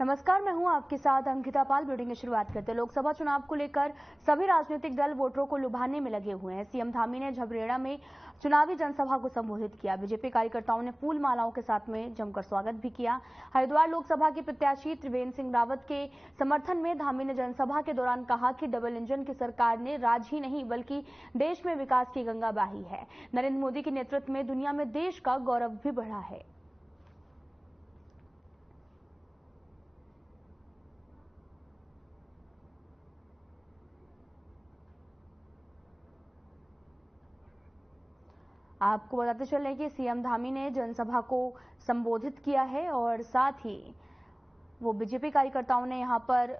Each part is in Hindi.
नमस्कार, मैं हूं आपके साथ अंकिता पाल। ब्रीडिंग की शुरुआत करते हैं। लोकसभा चुनाव को लेकर सभी राजनीतिक दल वोटरों को लुभाने में लगे हुए हैं। सीएम धामी ने झबरेड़ा में चुनावी जनसभा को संबोधित किया। बीजेपी कार्यकर्ताओं ने फूल मालाओं के साथ में जमकर स्वागत भी किया। हरिद्वार लोकसभा के प्रत्याशी त्रिवेंद्र सिंह रावत के समर्थन में धामी ने जनसभा के दौरान कहा कि डबल इंजन की सरकार ने राज ही नहीं बल्कि देश में विकास की गंगा बहाई है। नरेंद्र मोदी के नेतृत्व में दुनिया में देश का गौरव भी बढ़ा है। आपको बताते चलें कि सीएम धामी ने जनसभा को संबोधित किया है और साथ ही वो बीजेपी कार्यकर्ताओं ने यहां पर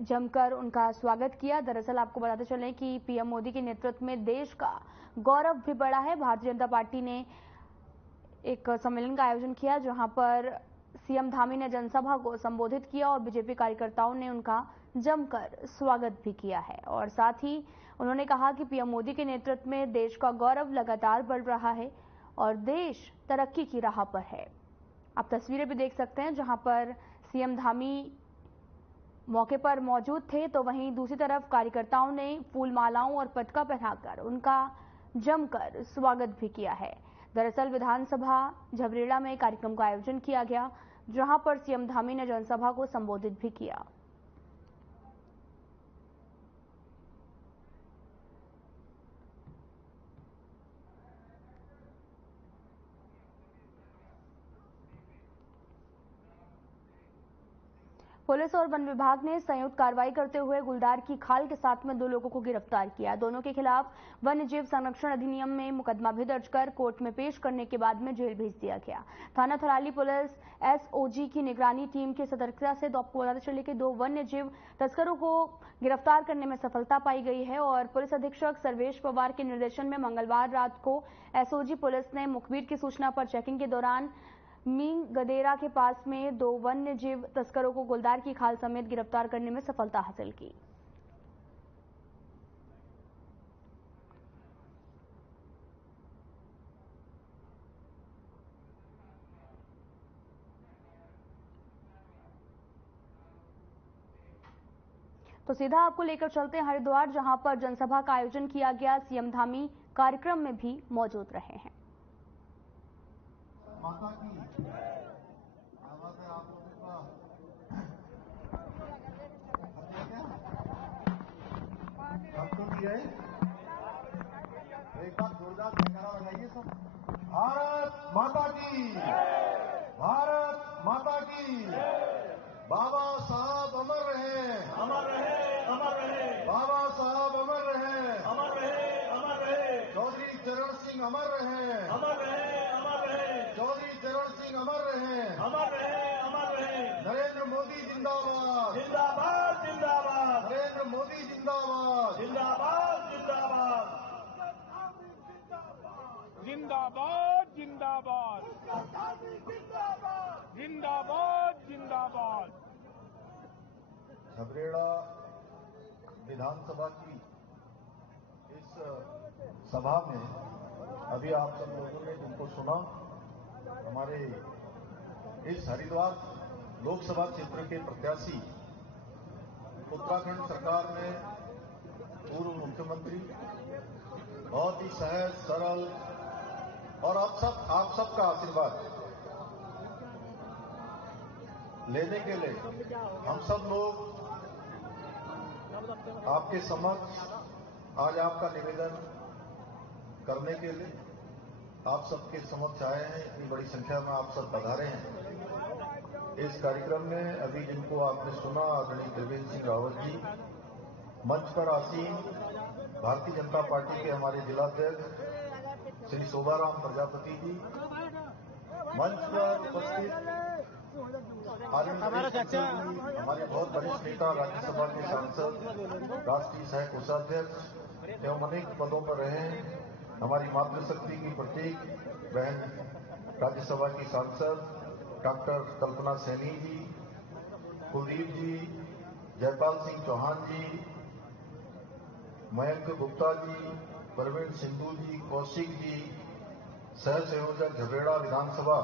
जमकर उनका स्वागत किया। दरअसल आपको बताते चलें कि पीएम मोदी के नेतृत्व में देश का गौरव भी बढ़ा है। भारतीय जनता पार्टी ने एक सम्मेलन का आयोजन किया जहां पर सीएम धामी ने जनसभा को संबोधित किया और बीजेपी कार्यकर्ताओं ने उनका जमकर स्वागत भी किया है। और साथ ही उन्होंने कहा कि पीएम मोदी के नेतृत्व में देश का गौरव लगातार बढ़ रहा है और देश तरक्की की राह पर है। आप तस्वीरें भी देख सकते हैं जहां पर सीएम धामी मौके पर मौजूद थे, तो वहीं दूसरी तरफ कार्यकर्ताओं ने फूल मालाओं और पटका पहनाकर उनका जमकर स्वागत भी किया है। दरअसल विधानसभा झबरेड़ा में कार्यक्रम का आयोजन किया गया जहां पर सीएम धामी ने जनसभा को संबोधित भी किया। पुलिस और वन विभाग ने संयुक्त कार्रवाई करते हुए गुलदार की खाल के साथ में 2 लोगों को गिरफ्तार किया। दोनों के खिलाफ वन्य जीव संरक्षण अधिनियम में मुकदमा भी दर्ज कर कोर्ट में पेश करने के बाद में जेल भेज दिया गया। थाना थराली पुलिस एसओजी की निगरानी टीम की सतर्कता से आपको बताते चले कि 2 वन्य जीव तस्करों को गिरफ्तार करने में सफलता पाई गई है और पुलिस अधीक्षक सर्वेश पवार के निर्देशन में मंगलवार रात को एसओजी पुलिस ने मुखबिर की सूचना पर चेकिंग के दौरान मींग गदेरा के पास में 2 वन्य जीव तस्करों को गुलदार की खाल समेत गिरफ्तार करने में सफलता हासिल की। तो सीधा आपको लेकर चलते हैं हरिद्वार, जहां पर जनसभा का आयोजन किया गया। सीएम धामी कार्यक्रम में भी मौजूद रहे हैं। माता की आवाज है आप लोगों का। सबको दिए एक बार जोरदार जयकारा लगाइए सब। भारत माता की, भारत माता की। बाबा साहब अमर रहे, अमर रहे, अमर रहे। बाबा साहब अमर रहे, अमर रहे, अमर रहे। चौधरी चरण सिंह अमर रहे, अमर रहे, अमर रहे। चौधरी चरण सिंह अमर रहे, अमर रहे, अमर रहे। नरेंद्र मोदी जिंदाबाद, जिंदाबाद, जिंदाबाद। नरेंद्र मोदी जिंदाबाद, जिंदाबाद, जिंदाबाद। जिंदाबाद, जिंदाबाद, जिंदाबाद, जिंदाबाद। झबरेड़ा विधानसभा की इस सभा में अभी आप सब लोगों ने जिनको सुना, हमारे इस हरिद्वार लोकसभा क्षेत्र के प्रत्याशी, उत्तराखंड सरकार में पूर्व मुख्यमंत्री, बहुत ही सहज सरल और आप सबका आशीर्वाद लेने के लिए हम सब लोग आपके समक्ष आज आपका निवेदन करने के लिए आप सबके समक्ष आए हैं। इतनी बड़ी संख्या में आप सब पधारे हैं इस कार्यक्रम में। अभी जिनको आपने सुना, आदरणीय त्रिवेंद्र सिंह रावत जी, मंच पर आसीन भारतीय जनता पार्टी के हमारे जिलाध्यक्ष श्री शोभाराम प्रजापति जी, मंच पर उपस्थित हमारे बहुत वरिष्ठ नेता, राज्यसभा के सांसद, राष्ट्रीय सह कोषाध्यक्ष एवं अनेक पदों पर रहे हमारी मातृशक्ति की प्रतीक बहन राज्यसभा की सांसद डॉक्टर कल्पना सैनी जी, कुलदीप जी, जयपाल सिंह चौहान जी, मयंक गुप्ता जी, प्रवीण सिंधु जी, कौशिक जी, सह संयोजक झबरेड़ा विधानसभा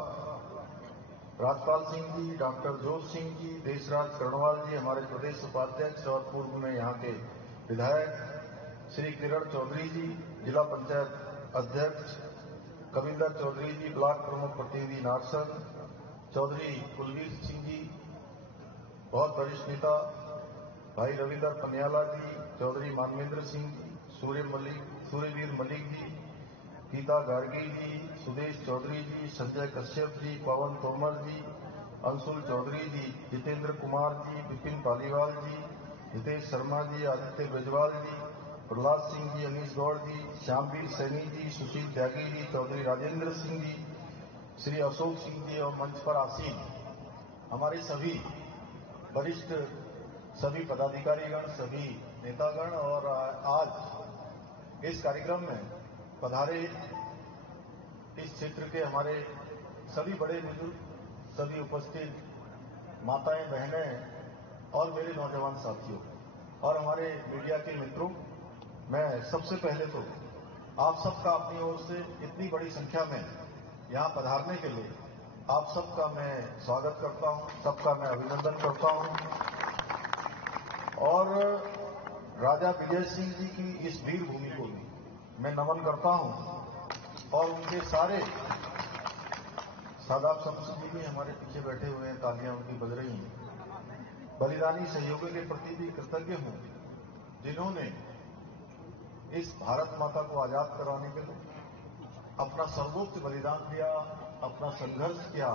राजपाल सिंह जी, डॉक्टर जोत सिंह जी, देशराज कर्णवाल जी हमारे प्रदेश उपाध्यक्ष और पूर्व में यहाँ के विधायक, श्री किरण चौधरी जी जिला पंचायत अध्यक्ष, कविंदर चौधरी जी ब्लॉक प्रमुख प्रतिनिधि नारसन, चौधरी कुलवीर सिंह जी बहुत वरिष्ठ नेता, भाई रविंदर पनियाला जी, चौधरी मानवेंद्र सिंह जी, सूर्यवीर मलिक जी, गीता गार्गी जी, सुदेश चौधरी जी, संजय कश्यप जी, पवन तोमर जी, अंशुल चौधरी जी, जितेंद्र कुमार जी, विपिन पालीवाल जी, हितेश शर्मा जी, आदित्य ब्रजवाल जी, प्रहलाद सिंह जी, अनीश गौड़ जी, श्यामवीर सैनी जी, सुशील त्यागी जी, चौधरी राजेंद्र सिंह जी, श्री अशोक सिंह जी और मंच पर आसीन हमारे सभी वरिष्ठ सभी पदाधिकारीगण, सभी नेतागण और आज इस कार्यक्रम में पधारे इस क्षेत्र के हमारे सभी बड़े बुजुर्ग, सभी उपस्थित माताएं, बहनें और मेरे नौजवान साथियों और हमारे मीडिया के मित्रों, मैं सबसे पहले तो आप सबका अपनी ओर से इतनी बड़ी संख्या में यहां पधारने के लिए आप सबका मैं स्वागत करता हूं, सबका मैं अभिनंदन करता हूं और राजा विजय सिंह जी की इस वीर भूमि को भी मैं नमन करता हूं और उनके सारे सादाब शमस जी भी हमारे पीछे बैठे हुए हैं, तालियां उनकी बज रही हैं। बलिदानी सहयोगियों के प्रति भी कृतज्ञ हूं जिन्होंने इस भारत माता को आजाद कराने के लिए अपना सर्वोच्च बलिदान दिया, अपना संघर्ष किया,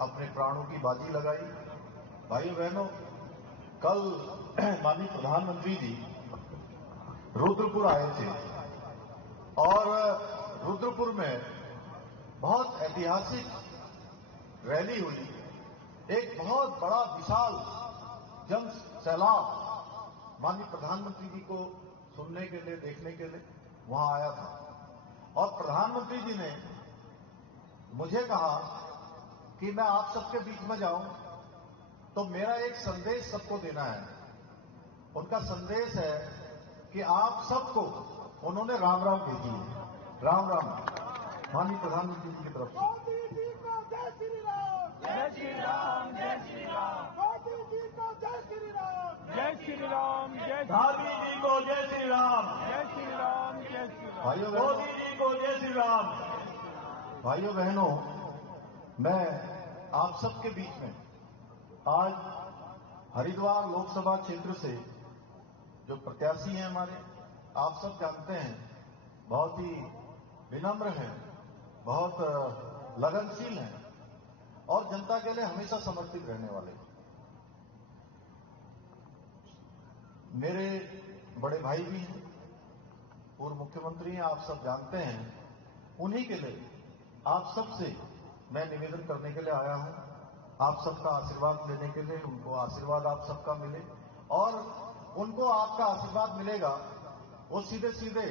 अपने प्राणों की बाजी लगाई। भाइयों बहनों, कल माननीय प्रधानमंत्री जी रुद्रपुर आए थे और रुद्रपुर में बहुत ऐतिहासिक रैली हुई, एक बहुत बड़ा विशाल जन सैलाब माननीय प्रधानमंत्री जी को सुनने के लिए, देखने के लिए वहां आया था और प्रधानमंत्री जी ने मुझे कहा कि मैं आप सबके बीच में जाऊं तो मेरा एक संदेश सबको देना है। उनका संदेश है कि आप सबको, उन्होंने राम राम भेजी है, राम राम माननीय प्रधानमंत्री जी की तरफ से। मोदी जी को जय श्री राम, जय श्री राम, जय श्री राम। मोदी जी को जय श्री राम, जय श्री राम, जय मोदी जी को जय श्री राम, जय श्री राम, जय श्री राम। भाइयों मोदी जी को जय श्री राम। भाइयों बहनों, मैं आप सबके बीच में आज हरिद्वार लोकसभा क्षेत्र से जो प्रत्याशी हैं हमारे, आप सब जानते हैं, बहुत ही विनम्र हैं, बहुत लगनशील हैं और जनता के लिए हमेशा समर्पित रहने वाले। मेरे बड़े भाई भी हैं, पूर्व मुख्यमंत्री हैं, आप सब जानते हैं। उन्हीं के लिए आप सबसे मैं निवेदन करने के लिए आया हूं, आप सबका आशीर्वाद लेने के लिए। उनको आशीर्वाद आप सबका मिले और उनको आपका आशीर्वाद मिलेगा, वो सीधे सीधे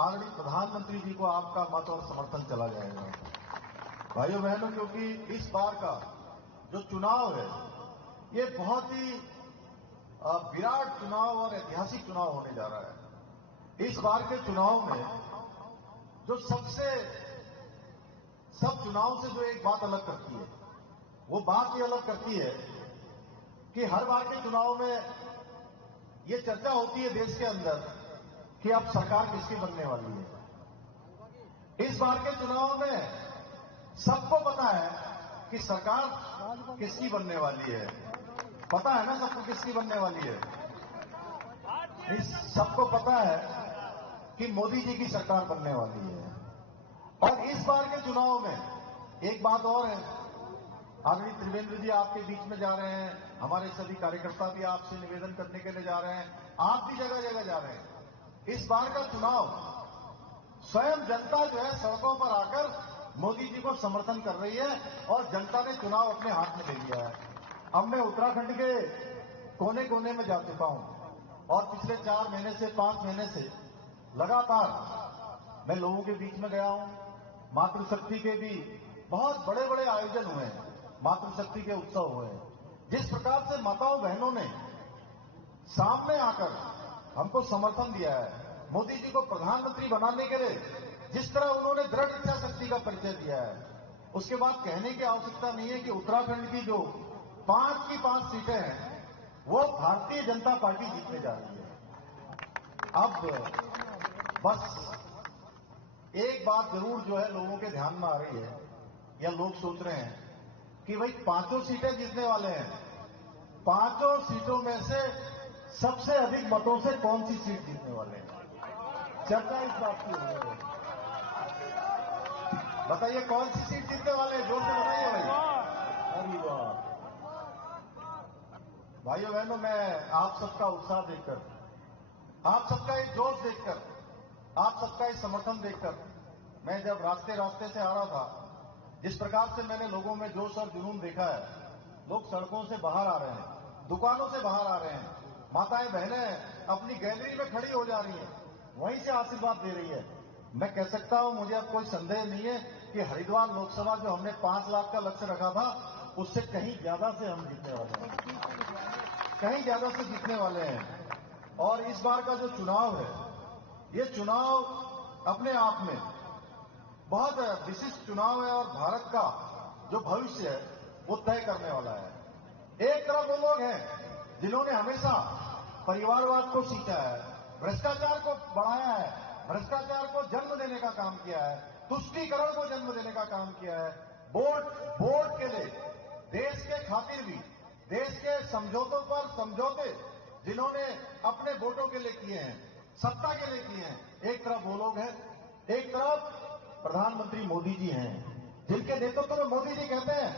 आदरणीय प्रधानमंत्री जी को आपका मत और समर्थन चला जाएगा। भाइयों बहनों, क्योंकि इस बार का जो चुनाव है ये बहुत ही विराट चुनाव और ऐतिहासिक चुनाव होने जा रहा है। इस बार के चुनाव में जो सब चुनाव से जो एक बात अलग करती है, वो बात ये अलग करती है कि हर बार के चुनाव में ये चर्चा होती है देश के अंदर कि अब सरकार किसकी बनने वाली है। इस बार के चुनाव में सबको पता है कि सरकार किसकी बनने वाली है। पता है ना सबको किसकी बनने वाली है? सबको पता है कि मोदी जी की सरकार बनने वाली है। और इस बार के चुनाव में एक बात और है, आदरणीय त्रिवेंद्र जी आपके बीच में जा रहे हैं, हमारे सभी कार्यकर्ता भी आपसे निवेदन करने के लिए जा रहे हैं, आप भी जगह जगह जा रहे हैं। इस बार का चुनाव स्वयं जनता जो है सड़कों पर आकर मोदी जी को समर्थन कर रही है और जनता ने चुनाव अपने हाथ में ले लिया है। अब मैं उत्तराखंड के कोने कोने में जा चुका हूं और पिछले 4 महीने से 5 महीने से लगातार मैं लोगों के बीच में गया हूं। मातृशक्ति के भी बहुत बड़े बड़े आयोजन हुए हैं, मातृशक्ति के उत्सव हुए हैं। जिस प्रकार से माताओं बहनों ने सामने आकर हमको समर्थन दिया है, मोदी जी को प्रधानमंत्री बनाने के लिए जिस तरह उन्होंने दृढ़ इच्छा शक्ति का परिचय दिया है, उसके बाद कहने की आवश्यकता नहीं है कि उत्तराखंड की जो 5 की 5 सीटें हैं वो भारतीय जनता पार्टी जीतने जा रही है। अब बस एक बात जरूर जो है लोगों के ध्यान में आ रही है, या लोग सोच रहे हैं कि भाई 5 सीटें जीतने वाले हैं, 5 सीटों में से सबसे अधिक मतों से कौन सी सीट जीतने वाले हैं, चर्चा इस बात की हो रही है। बताइए कौन सी सीट जीतने वाले हैं, जोर से बताइए भाई। हरिद्वार। भाइयों बहनों, मैं आप सबका उत्साह देखकर, आप सबका एक जोश देखकर, आप सबका एक समर्थन देखकर, मैं जब रास्ते रास्ते से आ रहा था, जिस प्रकार से मैंने लोगों में जोश और जुनून देखा है, लोग सड़कों से बाहर आ रहे हैं, दुकानों से बाहर आ रहे हैं, माताएं बहनें अपनी गैलरी में खड़ी हो जा रही हैं, वहीं से आशीर्वाद दे रही है। मैं कह सकता हूं, मुझे अब कोई संदेह नहीं है कि हरिद्वार लोकसभा जो हमने 5 लाख का लक्ष्य रखा था, उससे कहीं ज्यादा से हम जीतने वाले हैं, कहीं ज्यादा से जीतने वाले हैं। और इस बार का जो चुनाव है, ये चुनाव अपने आप में बहुत विशिष्ट चुनाव है और भारत का जो भविष्य है वो तय करने वाला है। एक तरफ वो लोग हैं जिन्होंने हमेशा परिवारवाद को सींचा है, भ्रष्टाचार को बढ़ाया है, भ्रष्टाचार को जन्म देने का काम किया है, तुष्टीकरण को जन्म देने का काम किया है, वोट के लिए, देश के खातिर भी, देश के समझौतों पर समझौते जिन्होंने अपने वोटों के लिए किए हैं, सत्ता के लिए किए हैं। एक तरफ वो लोग हैं, एक तरफ प्रधानमंत्री मोदी जी हैं, जिनके नेतृत्व में मोदी जी कहते हैं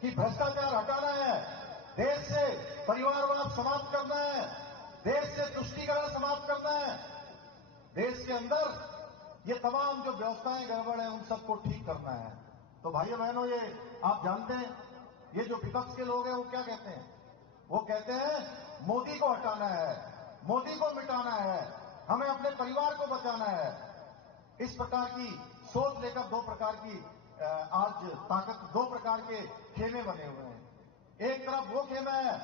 कि भ्रष्टाचार हटाना है, देश से परिवारवाद समाप्त करना है, देश से तुष्टीकरण समाप्त करना है, देश के अंदर ये तमाम जो व्यवस्थाएं गड़बड़ है उन सबको ठीक करना है। तो भाइयों बहनों, ये आप जानते हैं, ये जो विपक्ष के लोग हैं वो क्या कहते हैं, वो कहते हैं मोदी को हटाना है, मोदी को मिटाना है, हमें अपने परिवार को बचाना है। इस प्रकार की सोच लेकर दो प्रकार की आज ताकत, दो प्रकार के खेमे बने हुए हैं। एक तरफ वो खेमा है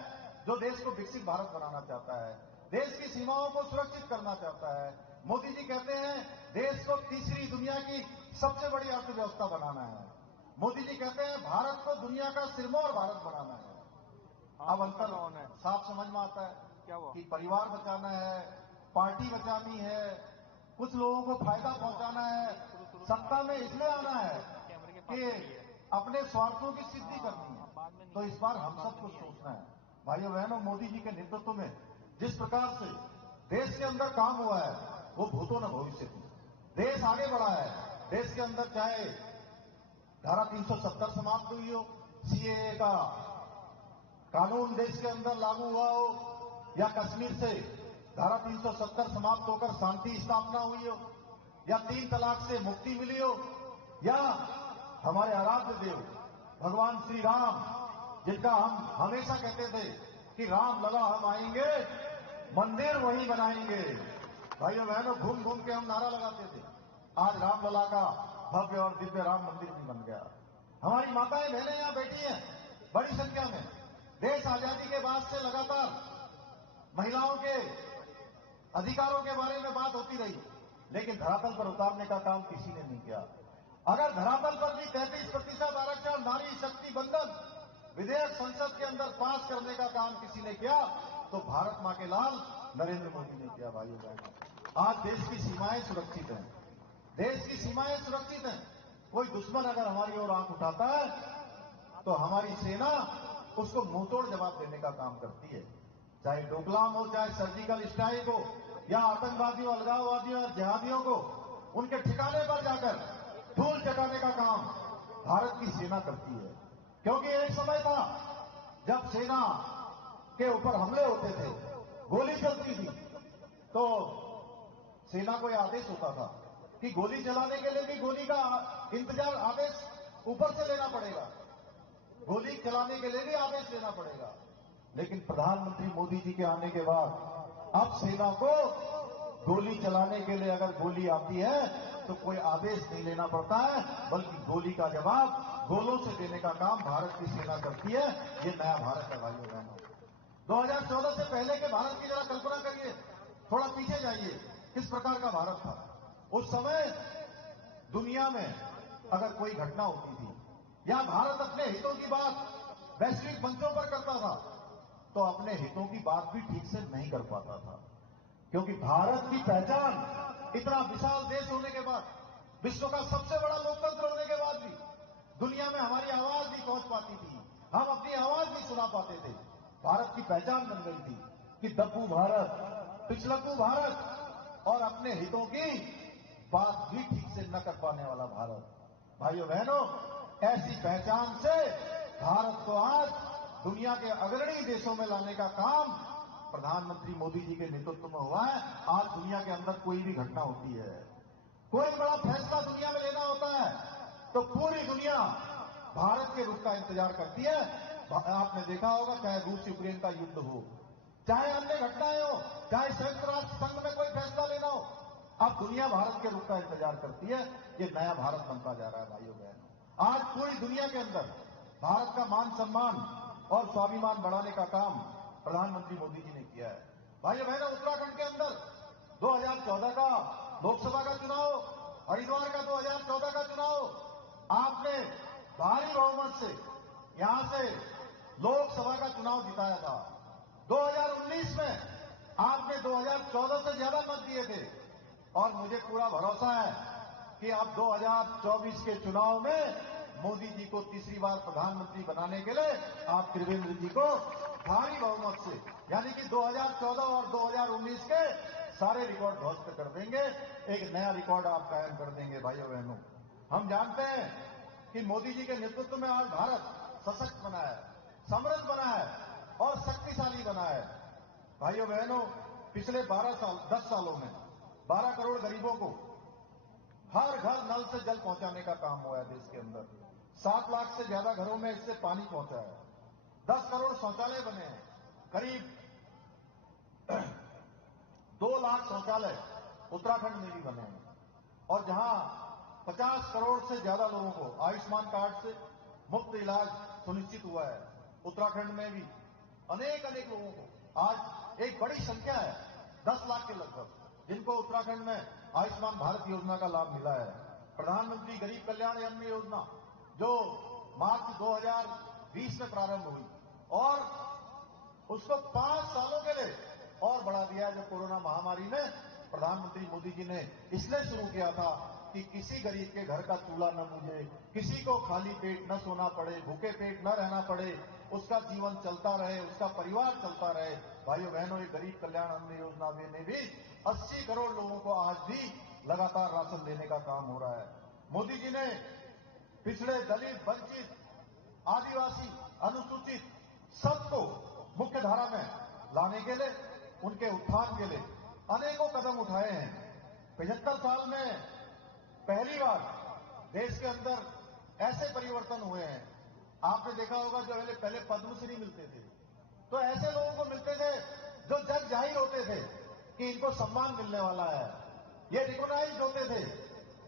जो देश को विकसित भारत बनाना चाहता है, देश की सीमाओं को सुरक्षित करना चाहता है। मोदी जी कहते हैं देश को तीसरी दुनिया की सबसे बड़ी अर्थव्यवस्था बनाना है। मोदी जी कहते हैं भारत को दुनिया का सिरमौर भारत बनाना है। अब अंतर साफ समझ में आता है कि परिवार बचाना है, पार्टी बचानी है, कुछ लोगों को फायदा पहुंचाना है, सत्ता में इसलिए आना है कि अपने स्वार्थों की सिद्धि करनी है। तो इस बार हम सबको सोचना है भाइयों बहनों, मोदी जी के नेतृत्व में जिस प्रकार से देश के अंदर काम हुआ है वो भूतो न भविष्य थी। देश आगे बढ़ा है, देश के अंदर चाहे धारा 370 समाप्त हुई हो, सीएए का कानून देश के अंदर लागू हुआ हो, या कश्मीर से धारा 370 समाप्त होकर शांति स्थापना हुई हो, या 3 तलाक से मुक्ति मिली हो, या हमारे आराध्य देव भगवान श्री राम, जिनका हम हमेशा कहते थे कि राम लला हम आएंगे, मंदिर वहीं बनाएंगे। भाइयों बहनों, घूम घूम के हम नारा लगाते थे, आज रामलला का भव्य और दिव्य राम मंदिर भी बन गया। हमारी माताएं बहनें यहां बैठी हैं बड़ी संख्या में। देश आजादी के बाद से लगातार महिलाओं के अधिकारों के बारे में बात होती रही, लेकिन धरातल पर उतारने का काम किसी ने नहीं किया। अगर धरातल पर भी 33% आरक्षण, नारी शक्ति बंधन विधेयक संसद के अंदर पास करने का काम किसी ने किया तो भारत मां के लाल नरेंद्र मोदी ने किया। भाइयों बहनों, आज देश की सीमाएं सुरक्षित हैं, देश की सीमाएं सुरक्षित हैं। कोई दुश्मन अगर हमारी ओर आंख उठाता है तो हमारी सेना उसको मुंहतोड़ जवाब देने का काम करती है, चाहे डोकलाम हो, चाहे सर्जिकल स्ट्राइक हो, या आतंकवादियों, अलगाववादियों और जिहादियों को उनके ठिकाने पर जाकर धूल चटाने का काम भारत की सेना करती है। क्योंकि एक समय था जब सेना के ऊपर हमले होते थे, गोली चलती थी, तो सेना को यह आदेश होता था कि गोली चलाने के लिए भी गोली का इंतजार, आदेश ऊपर से लेना पड़ेगा, गोली चलाने के लिए भी आदेश लेना पड़ेगा। लेकिन प्रधानमंत्री मोदी जी के आने के बाद अब सेना को गोली चलाने के लिए अगर गोली आती है तो कोई आदेश नहीं लेना पड़ता है, बल्कि गोली का जवाब गोलों से देने का काम भारत की सेना करती है। ये नया भारत है भाइयों बहनों। 2014 से पहले के भारत की जरा कल्पना करिए, थोड़ा पीछे जाइए, किस प्रकार का भारत था। उस समय दुनिया में अगर कोई घटना होती थी, या भारत अपने हितों की बात वैश्विक मंचों पर करता था तो अपने हितों की बात भी ठीक से नहीं कर पाता था, क्योंकि भारत की पहचान इतना विशाल देश होने के बाद, विश्व का सबसे बड़ा लोकतंत्र होने के बाद भी दुनिया में हमारी आवाज नहीं पहुंच पाती थी, हम अपनी आवाज नहीं सुना पाते थे। भारत की पहचान बन गई थी कि दब्बू भारत, पिछलक्कू भारत और अपने हितों की बात भी ठीक से न कर पाने वाला भारत। भाइयों बहनों, ऐसी पहचान से भारत को आज दुनिया के अग्रणी देशों में लाने का काम प्रधानमंत्री मोदी जी के नेतृत्व में हुआ है। आज दुनिया के अंदर कोई भी घटना होती है, कोई बड़ा फैसला दुनिया में लेना होता है तो पूरी दुनिया भारत के रुख का इंतजार करती है। आपने देखा होगा, चाहे रूस यूक्रेन का युद्ध हो, चाहे अन्य घटनाएं हो, चाहे संयुक्त राष्ट्र संघ में कोई फैसला लेना हो, अब दुनिया भारत के रुख का इंतजार करती है। ये नया भारत बनता जा रहा है भाइयों बहनों। आज पूरी दुनिया के अंदर भारत का मान सम्मान और स्वाभिमान बढ़ाने का काम प्रधानमंत्री मोदी जी ने किया है। भाइयों बहनों, उत्तराखंड के अंदर 2014 का लोकसभा का चुनाव, हरिद्वार का 2014 का चुनाव आपने भारी बहुमत से यहां से लोकसभा का चुनाव जिताया था। 2019 में आपने 2014 से ज्यादा मत दिए थे और मुझे पूरा भरोसा है कि अब 2024 के चुनाव में मोदी जी को तीसरी बार प्रधानमंत्री बनाने के लिए आप त्रिवेंद्र जी को भारी बहुमत से, यानी कि 2014 और 2019 के सारे रिकॉर्ड ध्वस्त कर देंगे, एक नया रिकॉर्ड आप कायम कर देंगे। भाइयों बहनों, हम जानते हैं कि मोदी जी के नेतृत्व में आज भारत सशक्त बना है, समृद्ध बना है और शक्तिशाली बना है। भाइयों बहनों, पिछले 10 सालों में 12 करोड़ गरीबों को हर घर नल से जल पहुंचाने का काम हुआ है देश के अंदर। 7 लाख से ज्यादा घरों में इससे पानी पहुंचा है। 10 करोड़ शौचालय बने हैं, करीब 2 लाख शौचालय उत्तराखंड में भी बने हैं और जहां 50 करोड़ से ज्यादा लोगों को आयुष्मान कार्ड से मुफ्त इलाज सुनिश्चित हुआ है। उत्तराखंड में भी अनेक लोगों को आज एक बड़ी संख्या है, 10 लाख के लगभग, जिनको उत्तराखंड में आयुष्मान भारत योजना का लाभ मिला है। प्रधानमंत्री गरीब कल्याण अन्न योजना जो मार्च 2020 में प्रारंभ हुई और उसको 5 सालों के लिए और बढ़ा दिया है, जो कोरोना महामारी में प्रधानमंत्री मोदी जी ने इसलिए शुरू किया था कि किसी गरीब के घर का चूल्हा न बुझे, किसी को खाली पेट न सोना पड़े, भूखे पेट न रहना पड़े, उसका जीवन चलता रहे, उसका परिवार चलता रहे। भाइयों बहनों, ये गरीब कल्याण अन्न योजना ने भी 80 करोड़ लोगों को आज भी लगातार राशन देने का काम हो रहा है। मोदी जी ने पिछड़े, दलित, वंचित, आदिवासी, अनुसूचित सबको मुख्य धारा में लाने के लिए, उनके उत्थान के लिए अनेकों कदम उठाए हैं। 75 साल में पहली बार देश के अंदर ऐसे परिवर्तन हुए हैं। आपने देखा होगा, जो पहले पद्मश्री मिलते थे तो ऐसे लोगों को मिलते थे जो जग जाहिर होते थे कि इनको सम्मान मिलने वाला है, ये रिकॉग्नाइज होते थे।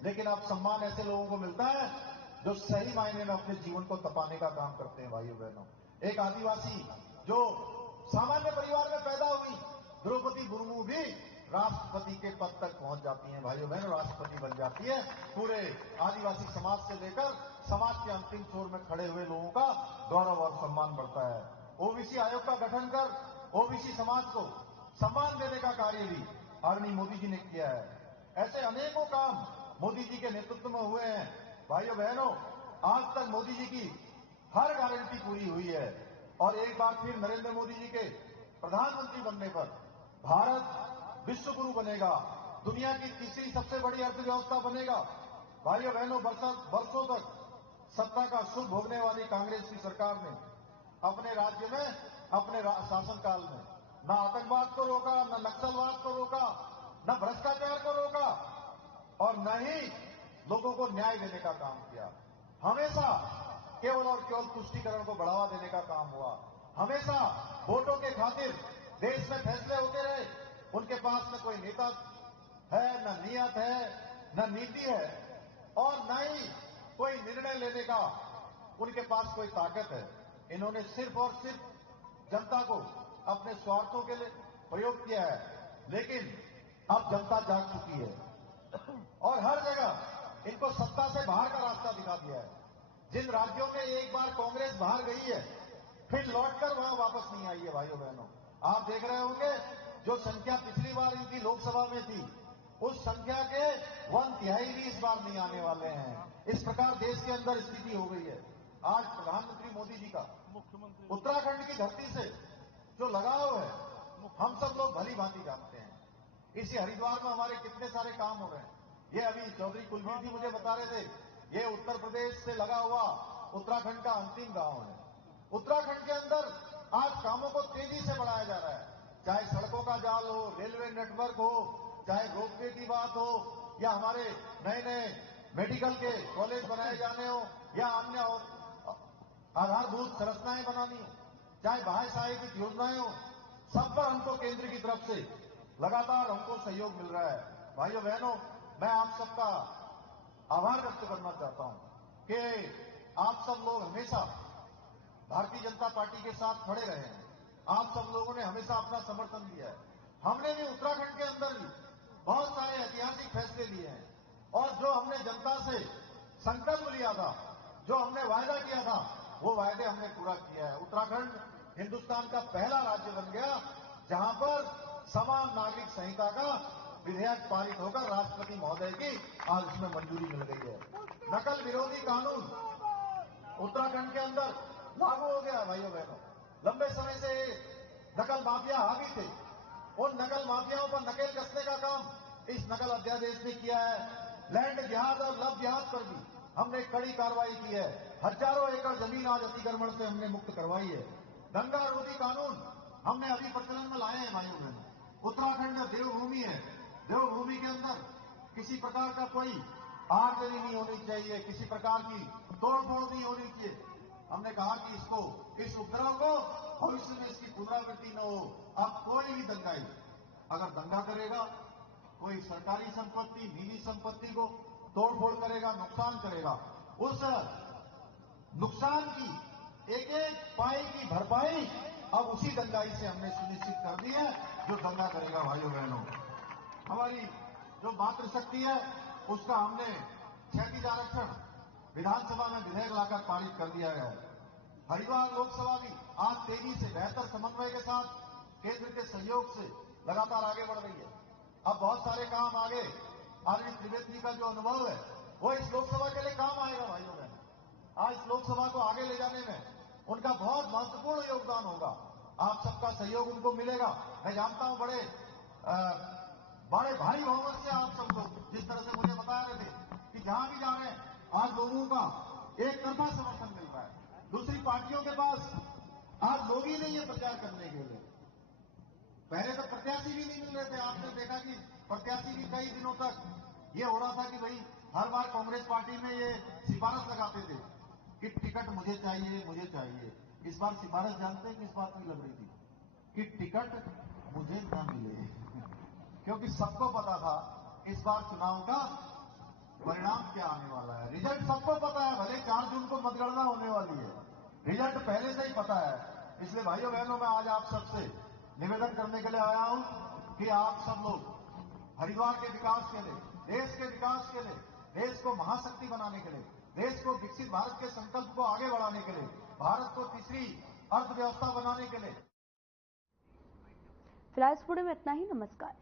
लेकिन अब सम्मान ऐसे लोगों को मिलता है जो सही मायने में अपने जीवन को तपाने का काम करते हैं। भाइयों बहनों, एक आदिवासी जो सामान्य परिवार में पैदा हुई, द्रौपदी मुर्मू भी राष्ट्रपति के पद तक पहुंच जाती हैं। भाइयों बहनों, राष्ट्रपति बन जाती है। पूरे आदिवासी समाज से लेकर समाज के अंतिम छोर में खड़े हुए लोगों का गौरव और सम्मान बढ़ता है। ओबीसी आयोग का गठन कर ओबीसी समाज को सम्मान देने का कार्य भी आदरणीय मोदी जी ने किया है। ऐसे अनेकों काम मोदी जी के नेतृत्व में हुए हैं। भाइयों बहनों, आज तक मोदी जी की हर गारंटी पूरी हुई है और एक बार फिर नरेंद्र मोदी जी के प्रधानमंत्री बनने पर भारत विश्व गुरु बनेगा, दुनिया की तीसरी सबसे बड़ी अर्थव्यवस्था बनेगा। भाइयों बहनों, वर्षों तक सत्ता का सुख भोगने वाली कांग्रेस की सरकार ने अपने राज्य में, अपने शासनकाल में न आतंकवाद को रोका, न नक्सलवाद को रोका, न भ्रष्टाचार को रोका और न ही लोगों को न्याय देने का काम किया। हमेशा केवल और केवल तुष्टीकरण को बढ़ावा देने का काम हुआ। हमेशा वोटों के खातिर देश में फैसले होते रहे। उनके पास न कोई नेता है, न नियत है, न नीति है और न ही कोई निर्णय लेने का उनके पास कोई ताकत है। इन्होंने सिर्फ और सिर्फ जनता को अपने स्वार्थों के लिए प्रयोग किया है। लेकिन अब जनता जाग चुकी है और हर जगह इनको सत्ता से बाहर का रास्ता दिखा दिया है। जिन राज्यों में एक बार कांग्रेस बाहर गई है, फिर लौटकर वहां वापस नहीं आई है भाइयों बहनों। आप देख रहे होंगे जो संख्या पिछली बार इनकी लोकसभा में थी, उस संख्या के 1/3 भी इस बार नहीं आने वाले हैं। इस प्रकार देश के अंदर स्थिति हो गई है। आज प्रधानमंत्री मोदी जी का उत्तराखंड की धरती से जो लगाव है, हम सब लोग भली भांति जानते हैं। इसी हरिद्वार में हमारे कितने सारे काम हो रहे हैं। ये अभी चौधरी कुलबीर जी मुझे बता रहे थे, ये उत्तर प्रदेश से लगा हुआ उत्तराखंड का अंतिम गांव है। उत्तराखंड के अंदर आज कामों को तेजी से बढ़ाया जा रहा है, चाहे सड़कों का जाल हो, रेलवे नेटवर्क हो, चाहे रोपवे की बात हो, या हमारे नए नए मेडिकल के कॉलेज बनाए जाने हो, या अन्य आधारभूत संरचनाएं बनानी हो, चाहे बाह्य सहायक योजनाएं हो, सब पर हमको केंद्र की तरफ से लगातार हमको सहयोग मिल रहा है। भाइयों बहनों, मैं आप सबका आभार व्यक्त करना चाहता हूं कि आप सब लोग हमेशा भारतीय जनता पार्टी के साथ खड़े रहे हैं। आप सब लोगों ने हमेशा अपना समर्थन दिया है। हमने भी उत्तराखंड के अंदर भी बहुत सारे ऐतिहासिक फैसले लिए हैं, और जो हमने जनता से संकल्प लिया था, जो हमने वायदा किया था, वो वायदे हमने पूरा किया है। उत्तराखंड हिंदुस्तान का पहला राज्य बन गया जहां पर समान नागरिक संहिता का विधेयक पारित होकर राष्ट्रपति महोदय की आज उसमें मंजूरी मिल गई है। नकल विरोधी कानून उत्तराखंड के अंदर लागू हो गया। भाइयों बहनों, लंबे समय से नकल माफिया हावी थे, उन नकल माफियाओं पर नकेल कसने का काम इस नकल अध्यादेश ने किया है। लैंड जिहाद और लव जिहाद पर भी हमने कड़ी कार्रवाई की है। हजारों एकड़ जमीन आज अतिक्रमण से हमने मुक्त करवाई है। दंगा रोधी कानून हमने अभी प्रचलन में लाए हैं। भाइयों बहनों, उत्तराखंड देवभूमि है, देवभूमि के अंदर किसी प्रकार का कोई आगजनी नहीं होनी चाहिए, किसी प्रकार की तोड़फोड़ नहीं होनी चाहिए। हमने कहा कि इस उपद्रव को भविष्य में इसकी पुनरावृत्ति न हो। अब कोई भी दंगाई अगर दंगा करेगा, कोई सरकारी संपत्ति, निजी संपत्ति को तोड़फोड़ करेगा, नुकसान करेगा, उस नुकसान की एक एक पाई की भरपाई अब उसी दंगाई से हमने सुनिश्चित कर दी है जो दंगा करेगा। भाइयों बहनों, हमारी जो मातृशक्ति है उसका हमने क्षैतिज आरक्षण विधानसभा में विधेयक लाकर पारित कर दिया गया है। हरिद्वार लोकसभा भी आज तेजी से बेहतर समन्वय के साथ केंद्र के सहयोग से लगातार आगे बढ़ रही है। अब बहुत सारे काम आगे आदरणीय त्रिवेदी जी का जो अनुभव है वो इस लोकसभा के लिए काम आएगा। भाइयों बहनों, आज लोकसभा को आगे ले जाने में उनका बहुत महत्वपूर्ण योगदान होगा। आप सबका सहयोग उनको मिलेगा। मैं जानता हूं बड़े भारी बहुमत से आप सब लोग जिस तरह से मुझे बता रहे थे कि जहां भी जा रहे हैं आज लोगों का एक तरफा समर्थन मिल रहा है। दूसरी पार्टियों के पास आज लोग ही नहीं है प्रचार करने के लिए। पहले तो प्रत्याशी भी नहीं मिल रहे थे। आपने देखा कि प्रत्याशी भी कई दिनों तक ये हो रहा था कि भाई हर बार कांग्रेस पार्टी में ये सिफारिश लगाते थे कि टिकट मुझे चाहिए, मुझे चाहिए। इस बार सिफारिश जानते हैं किस बात की लग रही थी? कि टिकट मुझे न मिले, क्योंकि सबको पता था इस बार चुनाव का परिणाम क्या आने वाला है। रिजल्ट सबको पता है, भले 4 जून को मतगणना होने वाली है, रिजल्ट पहले से ही पता है। इसलिए भाइयों बहनों, मैं आज आप सबसे निवेदन करने के लिए आया हूं कि आप सब लोग हरिद्वार के विकास के लिए, देश के विकास के लिए, देश को महाशक्ति बनाने के लिए, देश को विकसित भारत के संकल्प को आगे बढ़ाने के लिए, भारत को तीसरी अर्थव्यवस्था बनाने के लिए। फिलहाल इस वीडियो में इतना ही। नमस्कार।